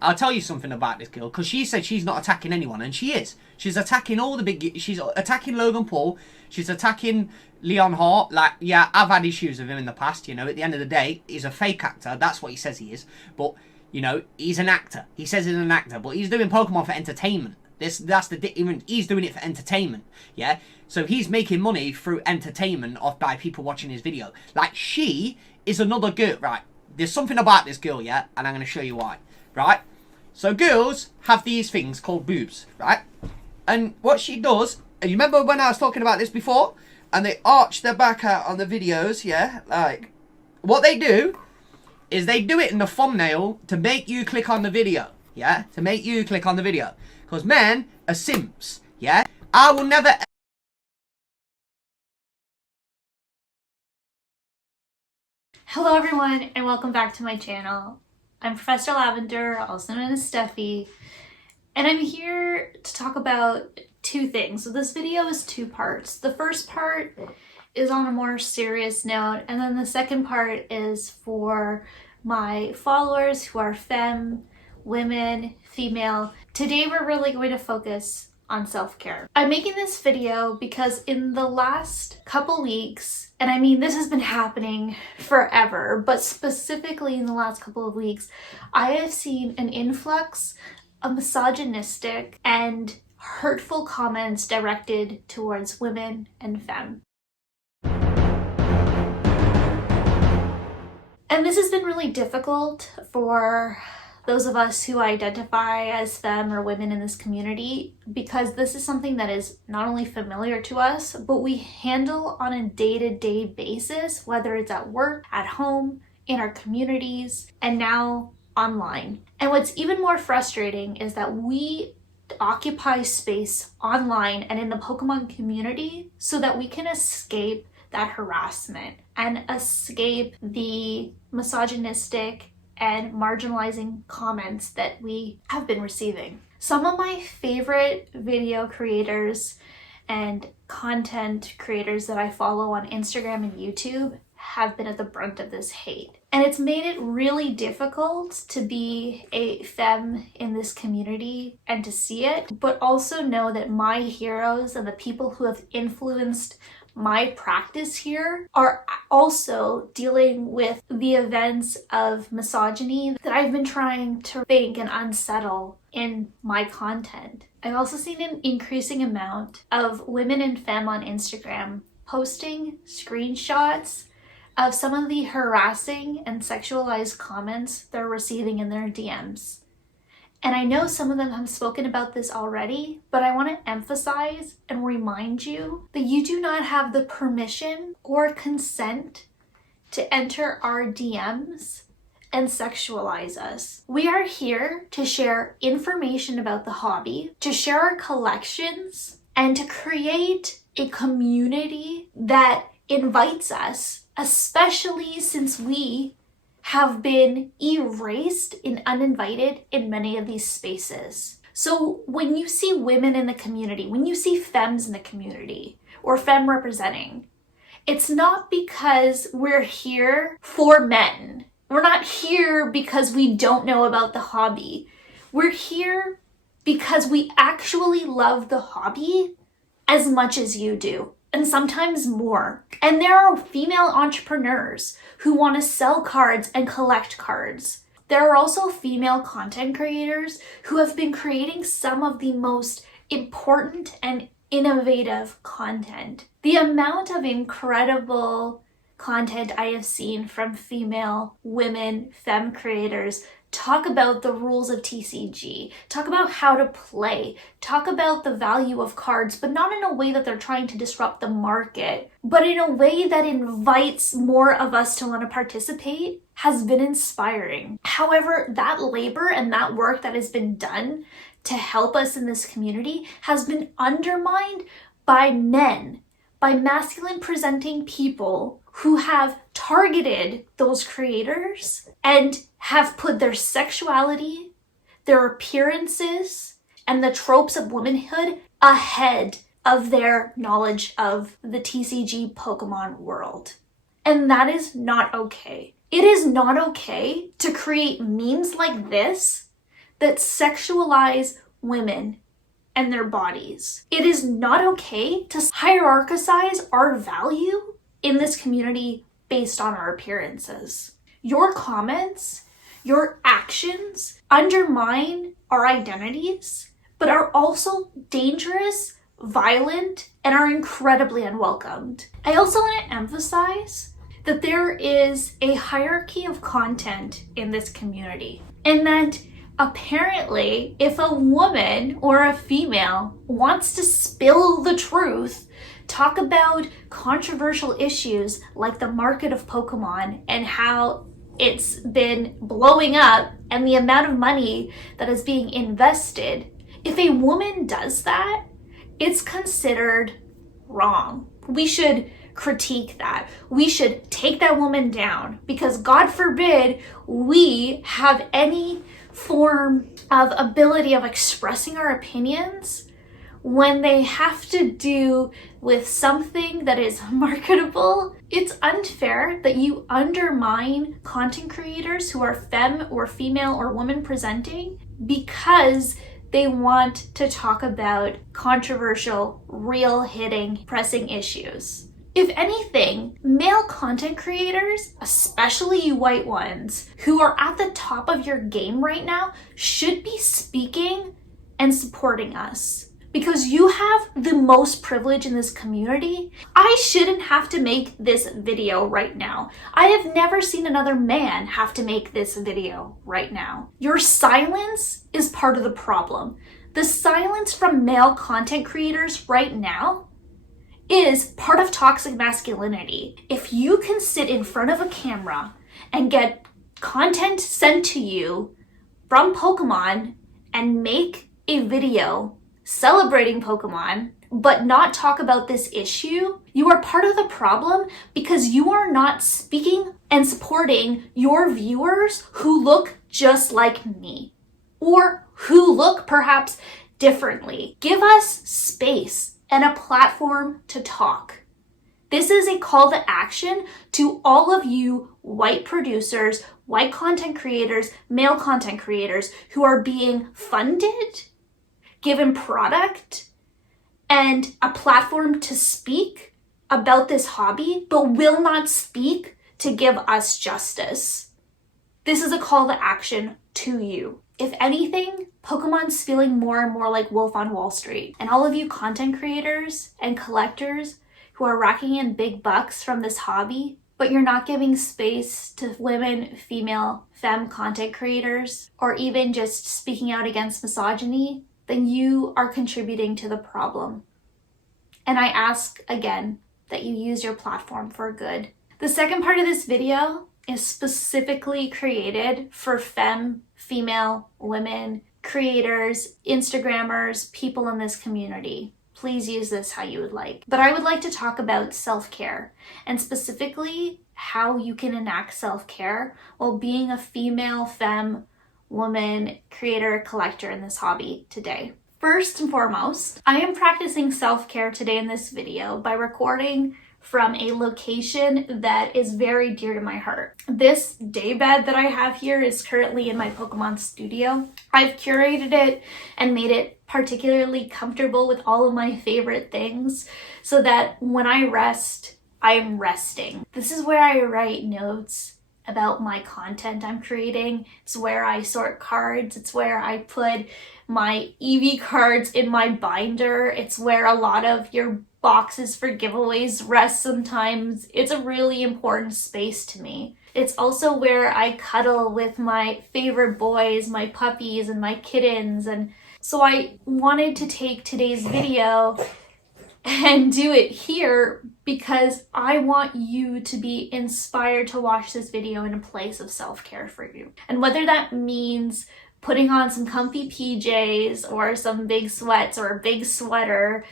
I'll tell you something about this girl, because she said she's not attacking anyone, and she is. She's attacking all the big... She's attacking Logan Paul. She's attacking Leon Hart. Like, yeah, I've had issues with him in the past, you know. At the end of the day, he's a fake actor. That's what he says he is. But, you know, he's an actor. He says he's an actor, but he's doing Pokemon for entertainment. That's the... He's doing it for entertainment, yeah? So he's making money through entertainment by people watching his video. Like, she is another girl, right? There's something about this girl, yeah? And I'm going to show you why. Right? So girls have these things called boobs, right? And what she does, and you remember when I was talking about this before? And they arch their back out on the videos, yeah? Like, what they do is they do it in the thumbnail to make you click on the video, yeah? To make you click on the video. Because men are simps, yeah? I will never... Hello everyone, and welcome back to my channel. I'm Professor Lavender, also known as Steffi, and I'm here to talk about two things. So this video is two parts. The first part is on a more serious note, and then the second part is for my followers who are femme, women, female. Today we're really going to focus on self-care. I'm making this video because in the last couple weeks, and I mean this has been happening forever, but specifically in the last couple of weeks, I have seen an influx of misogynistic and hurtful comments directed towards women and femme. And this has been really difficult for those of us who identify as femme or women in this community, because this is something that is not only familiar to us, but we handle on a day-to-day basis, whether it's at work, at home, in our communities, and now online. And what's even more frustrating is that we occupy space online and in the Pokemon community so that we can escape that harassment and escape the misogynistic and marginalizing comments that we have been receiving. Some of my favorite video creators and content creators that I follow on Instagram and YouTube have been at the brunt of this hate. And it's made it really difficult to be a femme in this community and to see it, but also know that my heroes and the people who have influenced my practice here are also dealing with the events of misogyny that I've been trying to think and unsettle in my content. I've also seen an increasing amount of women and femme on Instagram posting screenshots of some of the harassing and sexualized comments they're receiving in their DMs. And I know some of them have spoken about this already, but I want to emphasize and remind you that you do not have the permission or consent to enter our DMs and sexualize us. We are here to share information about the hobby, to share our collections, and to create a community that invites us, especially since we have been erased and uninvited in many of these spaces. So when you see women in the community, when you see femmes in the community, or femme representing, it's not because we're here for men. We're not here because we don't know about the hobby. We're here because we actually love the hobby as much as you do, and sometimes more. And there are female entrepreneurs who want to sell cards and collect cards. There are also female content creators who have been creating some of the most important and innovative content. The amount of incredible content I have seen from female, women, femme creators talk about the rules of TCG, talk about how to play, talk about the value of cards, but not in a way that they're trying to disrupt the market, but in a way that invites more of us to want to participate, has been inspiring. However, that labor and that work that has been done to help us in this community has been undermined by men, by masculine presenting people who have targeted those creators and have put their sexuality, their appearances, and the tropes of womanhood ahead of their knowledge of the TCG Pokemon world. And that is not okay. It is not okay to create memes like this that sexualize women and their bodies. It is not okay to hierarchize our value in this community based on our appearances. Your comments, your actions undermine our identities, but are also dangerous, violent, and are incredibly unwelcomed. I also want to emphasize that there is a hierarchy of content in this community, and that apparently, if a woman or a female wants to spill the truth, talk about controversial issues like the market of Pokémon and how it's been blowing up and the amount of money that is being invested, if a woman does that, it's considered wrong. We should critique that. We should take that woman down, because God forbid we have any form of ability of expressing our opinions when they have to do with something that is marketable. It's unfair that you undermine content creators who are femme or female or woman presenting because they want to talk about controversial, real hitting, pressing issues. If anything, male content creators, especially you white ones, who are at the top of your game right now, should be speaking and supporting us. Because you have the most privilege in this community. I shouldn't have to make this video right now. I have never seen another man have to make this video right now. Your silence is part of the problem. The silence from male content creators right now is part of toxic masculinity. If you can sit in front of a camera and get content sent to you from Pokemon and make a video celebrating Pokemon, but not talk about this issue, you are part of the problem because you are not speaking and supporting your viewers who look just like me or who look perhaps differently. Give us space and a platform to talk. This is a call to action to all of you white producers, white content creators, male content creators who are being funded, given product, and a platform to speak about this hobby, but will not speak to give us justice. This is a call to action to you. If anything, Pokemon's feeling more and more like Wolf on Wall Street. And all of you content creators and collectors who are racking in big bucks from this hobby, but you're not giving space to women, female, femme content creators, or even just speaking out against misogyny, then you are contributing to the problem. And I ask again that you use your platform for good. The second part of this video is specifically created for femme, female, women, creators, Instagrammers, people in this community. Please use this how you would like. But I would like to talk about self-care, and specifically how you can enact self-care while being a female, femme, woman, creator, collector in this hobby today. First and foremost, I am practicing self-care today in this video by recording from a location that is very dear to my heart. This daybed that I have here is currently in my Pokemon studio. I've curated it and made it particularly comfortable with all of my favorite things so that when I rest, I'm resting. This is where I write notes about my content I'm creating. It's where I sort cards. It's where I put my EV cards in my binder. It's where a lot of your boxes for giveaways rest sometimes. It's a really important space to me. It's also where I cuddle with my favorite boys, my puppies and my kittens. And so I wanted to take today's video and do it here because I want you to be inspired to watch this video in a place of self-care for you. And whether that means putting on some comfy PJs or some big sweats or a big sweater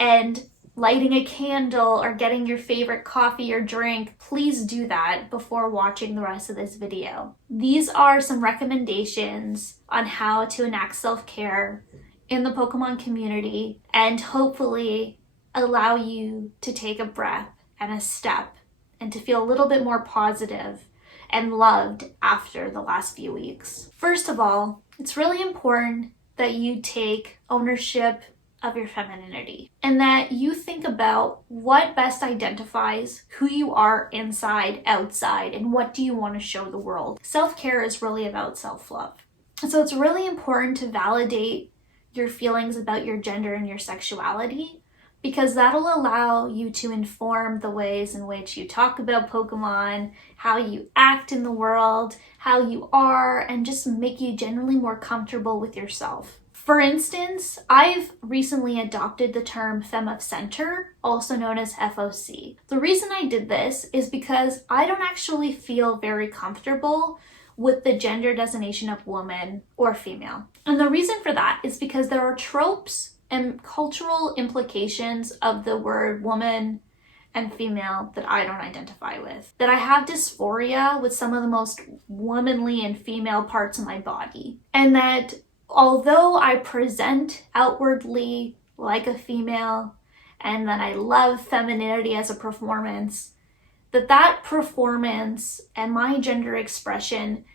and lighting a candle or getting your favorite coffee or drink, please do that before watching the rest of this video. These are some recommendations on how to enact self-care in the Pokemon community and hopefully allow you to take a breath and a step and to feel a little bit more positive and loved after the last few weeks. First of all, it's really important that you take ownership of your femininity and that you think about what best identifies who you are inside, outside, and what do you want to show the world. Self-care is really about self-love. So it's really important to validate your feelings about your gender and your sexuality, because that'll allow you to inform the ways in which you talk about Pokémon, how you act in the world, how you are, and just make you generally more comfortable with yourself. For instance, I've recently adopted the term femme of center, also known as FOC. The reason I did this is because I don't actually feel very comfortable with the gender designation of woman or female. And the reason for that is because there are tropes and cultural implications of the word woman and female that I don't identify with. That I have dysphoria with some of the most womanly and female parts of my body. And that although I present outwardly like a female and that I love femininity as a performance, that performance and my gender expression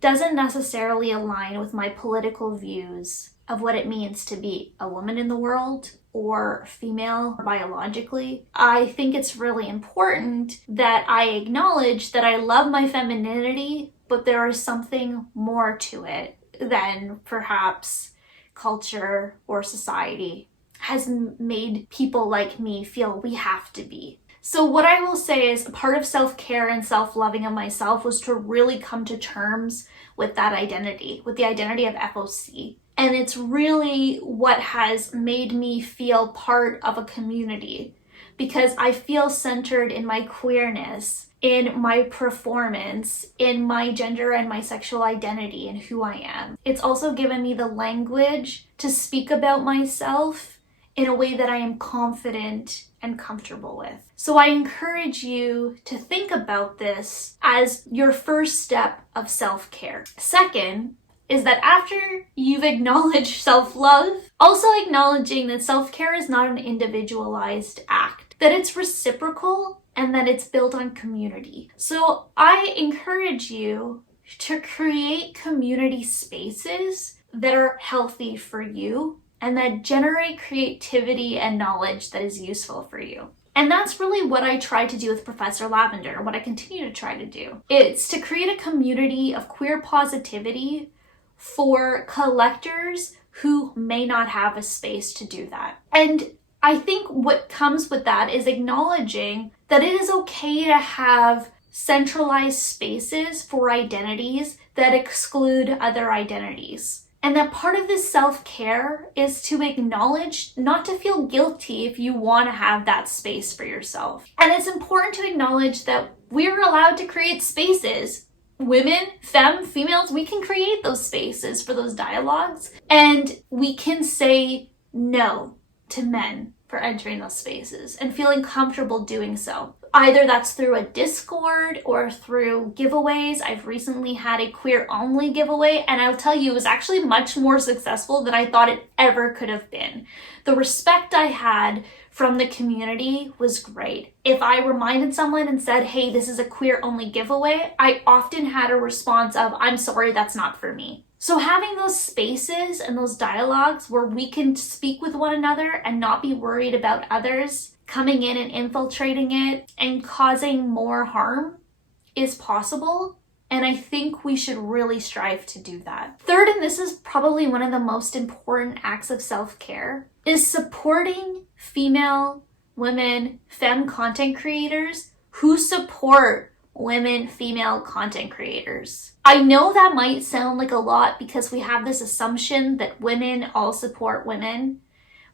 doesn't necessarily align with my political views of what it means to be a woman in the world or female biologically. I think it's really important that I acknowledge that I love my femininity, but there is something more to it than perhaps culture or society has made people like me feel we have to be. So what I will say is part of self-care and self-loving of myself was to really come to terms with that identity, with the identity of FOC. And it's really what has made me feel part of a community, because I feel centered in my queerness, in my performance, in my gender and my sexual identity and who I am. It's also given me the language to speak about myself in a way that I am confident and comfortable with. So I encourage you to think about this as your first step of self-care. Second is that after you've acknowledged self-love, also acknowledging that self-care is not an individualized act, that it's reciprocal and that it's built on community. So I encourage you to create community spaces that are healthy for you and that generate creativity and knowledge that is useful for you. And that's really what I try to do with Professor Lavender, and what I continue to try to do. It's to create a community of queer positivity for collectors who may not have a space to do that. And I think what comes with that is acknowledging that it is okay to have centralized spaces for identities that exclude other identities. And that part of this self-care is to acknowledge, not to feel guilty if you want to have that space for yourself. And it's important to acknowledge that we're allowed to create spaces. Women, femme, females, we can create those spaces for those dialogues. And we can say no to men for entering those spaces and feeling comfortable doing so. Either that's through a Discord or through giveaways. I've recently had a queer-only giveaway, and I'll tell you, it was actually much more successful than I thought it ever could have been. The respect I had from the community was great. If I reminded someone and said, hey, this is a queer-only giveaway, I often had a response of, I'm sorry, that's not for me. So having those spaces and those dialogues where we can speak with one another and not be worried about others coming in and infiltrating it and causing more harm is possible. And I think we should really strive to do that. Third, and this is probably one of the most important acts of self-care, is supporting female, women, femme content creators who support women, female content creators. I know that might sound like a lot because we have this assumption that women all support women,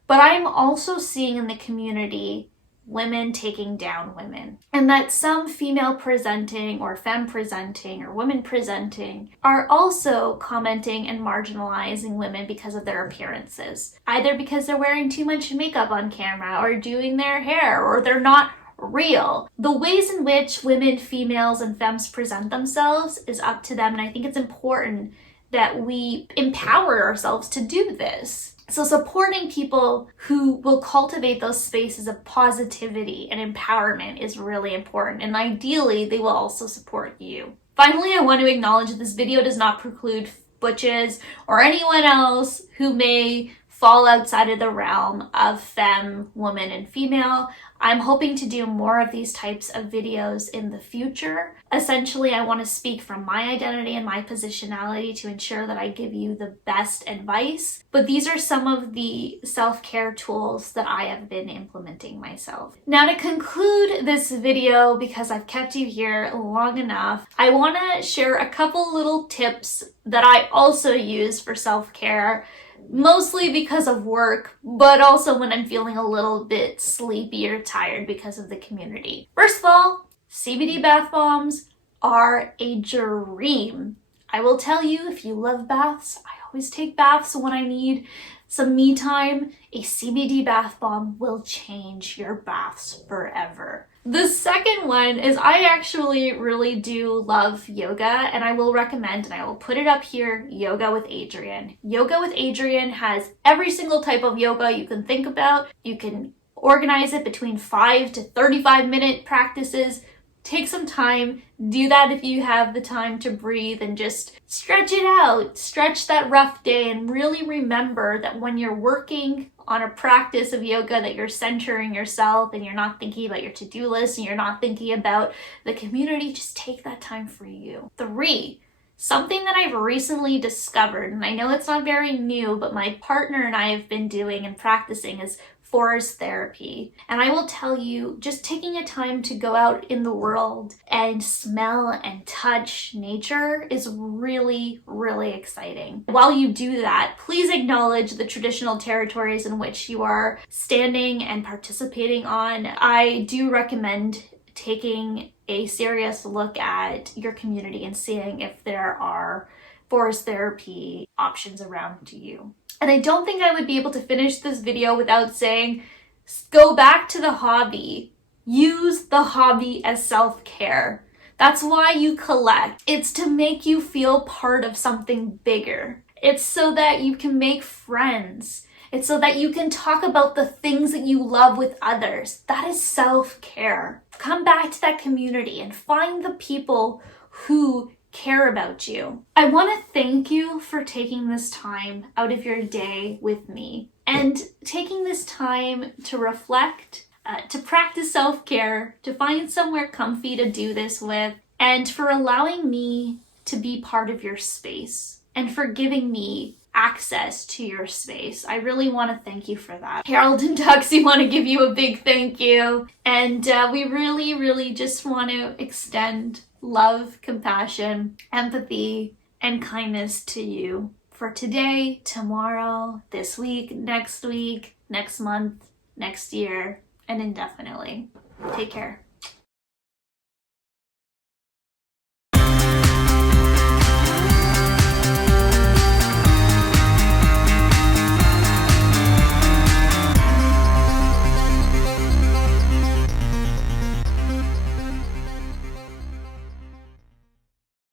but I'm also seeing in the community women taking down women, and that some female presenting or femme presenting or women presenting are also commenting and marginalizing women because of their appearances, either because they're wearing too much makeup on camera or doing their hair or they're not real. The ways in which women, females, and femmes present themselves is up to them, and I think it's important that we empower ourselves to do this. So supporting people who will cultivate those spaces of positivity and empowerment is really important, and ideally they will also support you. Finally, I want to acknowledge that this video does not preclude butches, or anyone else who may fall outside of the realm of femme, woman, and female. I'm hoping to do more of these types of videos in the future. Essentially, I want to speak from my identity and my positionality to ensure that I give you the best advice. But these are some of the self-care tools that I have been implementing myself. Now, to conclude this video, because I've kept you here long enough, I want to share a couple little tips that I also use for self-care, mostly because of work, but also when I'm feeling a little bit sleepy or tired because of the community. First of all, CBD bath bombs are a dream. I will tell you, if you love baths, I always take baths when I need some me time. A CBD bath bomb will change your baths forever. The second one is I actually really do love yoga, and I will recommend, and I will put it up here, Yoga with Adriene. Yoga with Adriene has every single type of yoga you can think about. You can organize it between 5 to 35-minute practices. Take some time, do that if you have the time to breathe, and just stretch it out. Stretch that rough day, and really remember that when you're working on a practice of yoga, that you're centering yourself and you're not thinking about your to-do list and you're not thinking about the community. Just take that time for you. 3, something that I've recently discovered, and I know it's not very new, but my partner and I have been doing and practicing, is forest therapy. And I will tell you, just taking a time to go out in the world and smell and touch nature is really, really exciting. While you do that, please acknowledge the traditional territories in which you are standing and participating on. I do recommend taking a serious look at your community and seeing if there are forest therapy options around to you. And I don't think I would be able to finish this video without saying, go back to the hobby. Use the hobby as self-care. That's why you collect. It's to make you feel part of something bigger. It's so that you can make friends. It's so that you can talk about the things that you love with others. That is self-care. Come back to that community and find the people who care about you. I want to thank you for taking this time out of your day with me and taking this time to reflect, to practice self-care, to find somewhere comfy to do this with, and for allowing me to be part of your space and for giving me access to your space. I really want to thank you for that. Harold and Duxie want to give you a big thank you. And we really, really just want to extend love, compassion, empathy, and kindness to you for today, tomorrow, this week, next month, next year, and indefinitely. Take care.